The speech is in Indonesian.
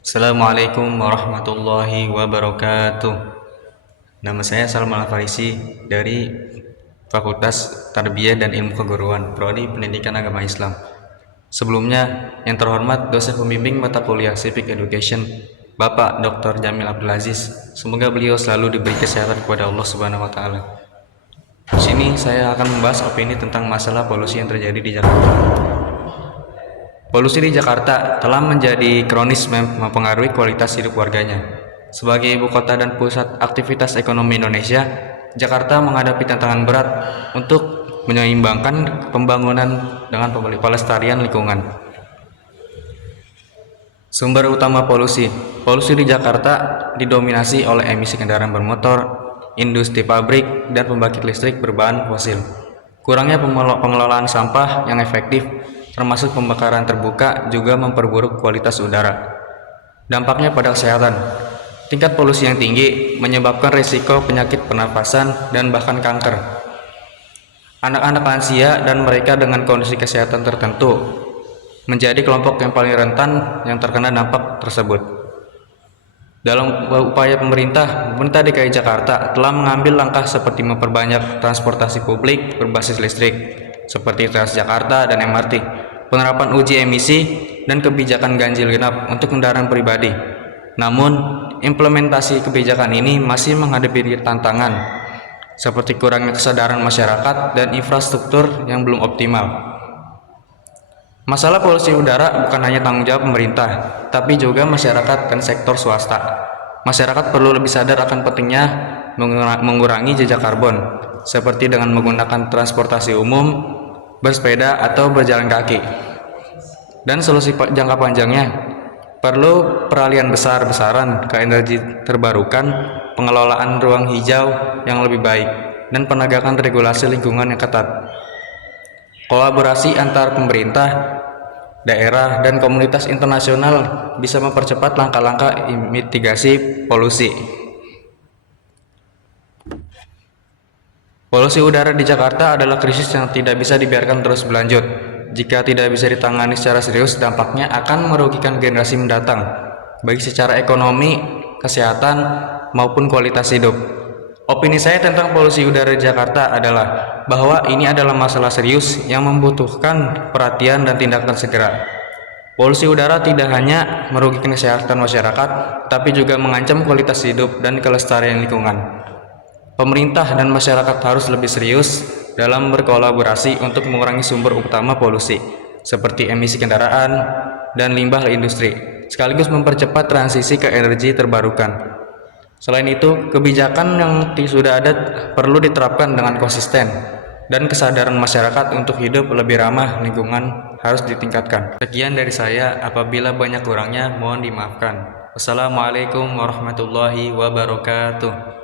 Assalamualaikum warahmatullahi wabarakatuh. Nama saya Salman Al-Farisi dari Fakultas Tarbiyah dan Ilmu Keguruan, Prodi Pendidikan Agama Islam. Sebelumnya, yang terhormat dosen pembimbing mata kuliah Civic Education, Bapak Dr. Jamil Abdul Aziz. Semoga beliau selalu diberi kesehatan kepada Allah Subhanahu wa taala. Di sini saya akan membahas opini tentang masalah polusi yang terjadi di Jakarta. Polusi di Jakarta telah menjadi kronis mempengaruhi kualitas hidup warganya. Sebagai ibu kota dan pusat aktivitas ekonomi Indonesia, Jakarta menghadapi tantangan berat untuk menyeimbangkan pembangunan dengan pelestarian lingkungan. Sumber utama polusi. Polusi di Jakarta didominasi oleh emisi kendaraan bermotor, industri pabrik, dan pembangkit listrik berbahan fosil. Kurangnya pengelolaan sampah yang efektif, termasuk pembakaran terbuka, juga memperburuk kualitas udara. Dampaknya pada kesehatan. Tingkat polusi yang tinggi menyebabkan risiko penyakit pernapasan dan bahkan kanker. Anak-anak lansia dan mereka dengan kondisi kesehatan tertentu menjadi kelompok yang paling rentan yang terkena dampak tersebut. Dalam upaya pemerintah DKI Jakarta telah mengambil langkah seperti memperbanyak transportasi publik berbasis listrik seperti Transjakarta dan MRT, penerapan uji emisi, dan kebijakan ganjil genap untuk kendaraan pribadi. Namun, implementasi kebijakan ini masih menghadapi tantangan seperti kurangnya kesadaran masyarakat dan infrastruktur yang belum optimal. Masalah polusi udara bukan hanya tanggung jawab pemerintah, tapi juga masyarakat dan sektor swasta. Masyarakat perlu lebih sadar akan pentingnya mengurangi jejak karbon, seperti dengan menggunakan transportasi umum, bersepeda, atau berjalan kaki. Dan solusi jangka panjangnya, perlu peralihan besar-besaran ke energi terbarukan, pengelolaan ruang hijau yang lebih baik, dan penegakan regulasi lingkungan yang ketat. Kolaborasi antar pemerintah, daerah, dan komunitas internasional bisa mempercepat langkah-langkah mitigasi polusi. Polusi udara di Jakarta adalah krisis yang tidak bisa dibiarkan terus berlanjut. Jika tidak bisa ditangani secara serius, dampaknya akan merugikan generasi mendatang, baik secara ekonomi, kesehatan, maupun kualitas hidup. Opini saya tentang polusi udara di Jakarta adalah bahwa ini adalah masalah serius yang membutuhkan perhatian dan tindakan segera. Polusi udara tidak hanya merugikan kesehatan masyarakat, tapi juga mengancam kualitas hidup dan kelestarian lingkungan. Pemerintah dan masyarakat harus lebih serius dalam berkolaborasi untuk mengurangi sumber utama polusi, seperti emisi kendaraan dan limbah industri, sekaligus mempercepat transisi ke energi terbarukan. Selain itu, kebijakan yang sudah ada perlu diterapkan dengan konsisten, dan kesadaran masyarakat untuk hidup lebih ramah lingkungan harus ditingkatkan. Sekian dari saya, apabila banyak kurangnya mohon dimaafkan. Wassalamualaikum warahmatullahi wabarakatuh.